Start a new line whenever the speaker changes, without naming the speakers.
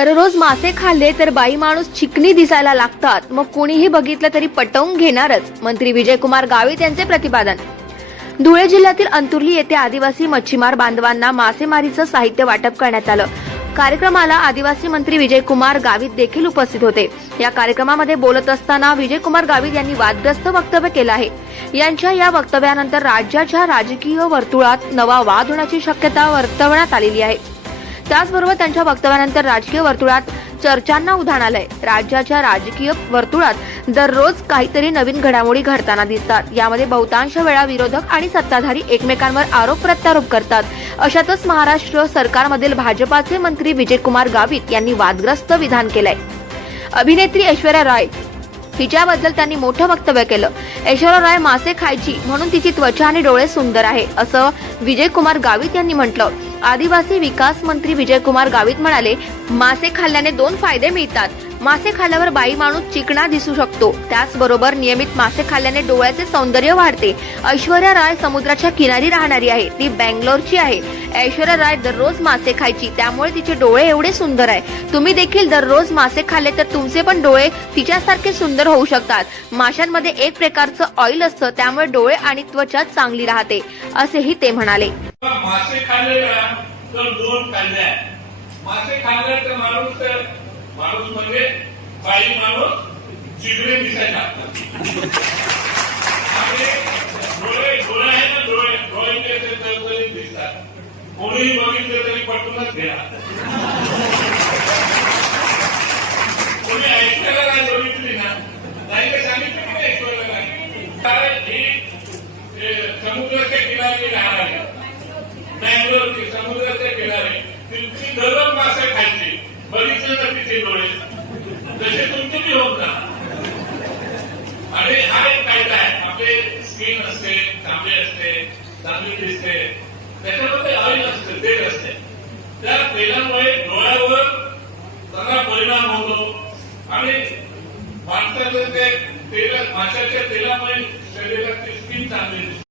दररोज मासे खाल्ले तर बाई माणूस चिकनी दिसायला लागतात. मग कुणीही बघितलं तरी पटवून घेणारच. मंत्री विजयकुमार गावित यांचे प्रतिपादन. धुळे जिल्ह्यातील अंतुर्ली येथे आदिवासी मच्छीमार बांधवांना मासेमारीचं साहित्य वाटप करण्यात आलं. कार्यक्रमाला आदिवासी मंत्री विजयकुमार गावित देखील उपस्थित होते. या कार्यक्रमामध्ये बोलत असताना विजयकुमार गावित यांनी वादग्रस्त वक्तव्य केलं आहे. यांच्या या वक्तव्यानंतर राज्याच्या राजकीय वर्तुळात नवा वाद होण्याची शक्यता वर्तवण्यात आलेली आहे. त्याचबरोबर त्यांच्या वक्तव्यानंतर राजकीय वर्तुळात चर्चांना उधाण आलंय. राज्याच्या राजकीय वर्तुळात दररोज काहीतरी नवीन घडामोडी घडताना दिसतात. यामध्ये बहुतांश वेळा विरोधक आणि सत्ताधारी एकमेकांवर आरोप प्रत्यारोप करतात. अशातच महाराष्ट्र सरकारमधील भाजपाचे मंत्री विजयकुमार गावित यांनी वादग्रस्त विधान केलंय. अभिनेत्री ऐश्वर्या राय हिच्याबद्दल त्यांनी मोठं वक्तव्य केलं. ऐश्वर्या राय मासे खायची म्हणून तिची त्वचा आणि डोळे सुंदर आहे असं विजयकुमार गावित यांनी म्हटलं. आदिवासी विकास मंत्री विजयकुमार गावित म्हणाले मासे खाल्ल्याने दोन फायदे मिळतात. मासे खाल्ल्यावर बाई माणूस चिकणा दिसू शकतो. त्याचबरोबर नियमित मासे खाल्ल्याने डोळ्याचे सौंदर्य वाढते. ऐश्वर्या राय समुद्राच्या किनारी राहणारी आहे. ती बँगलोरची आहे. ऐश्वर्या राय दररोज मासे खायची. त्यामुळे तिचे डोळे एवढे सुंदर आहे. तुम्ही देखील दररोज मासे खाल्ले तर तुमचे पण डोळे तिच्यासारखे सुंदर होऊ शकतात. माशांमध्ये एक प्रकारचं ऑइल असतं. त्यामुळे डोळे आणि त्वचा चांगली राहते. असेही ते म्हणाले.
मासे खाल्ले तर दोन फायदे मासे खाल्ले तर माणूस तर माणूस म्हणजे बाई माणूस चिडवे दिसायला डोळे डोळे आहे ना डोळे डोळे ते तरतरीत दिसतात. कोणीही बघितले तरी पटूनच घेणार. गरम मासे खायचे. बरीच तिथे डोळे. तसे तुमचे बी होत ना. आणि हा एक फायदा आहे आपले स्किन असते चांगले असते चांगली दिसते. त्याच्यामध्ये ऑइल असते तेल असते. त्या तेलामुळे डोळ्यावर चांगला परिणाम होतो. आणि माणसाचं ते तेला माशाच्या तेलामुळे शरीराची स्किन चांगली दिसते.